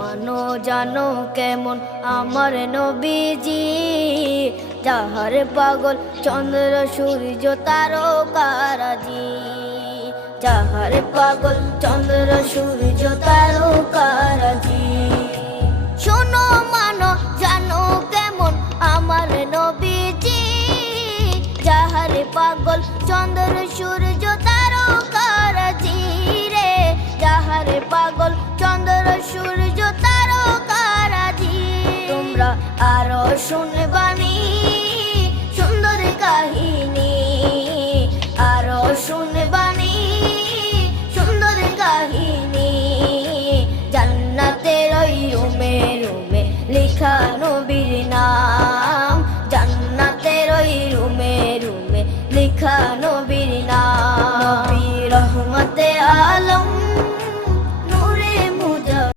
মানো জানো কেমন আমার নবীজি, যাহার পাগল চন্দ্র সূর্য তারকারাজি, যাহার পাগল চন্দ্র সূর্য তারকারাজি। শোনো মানো জানো কেমন আমার নবীজি, যাহার পাগল চন্দ্র সূর্য তারকারাজি রে, যাহার পাগল চন্দ্র সূর্য তারকারাজি। তোমরা আরো শুনে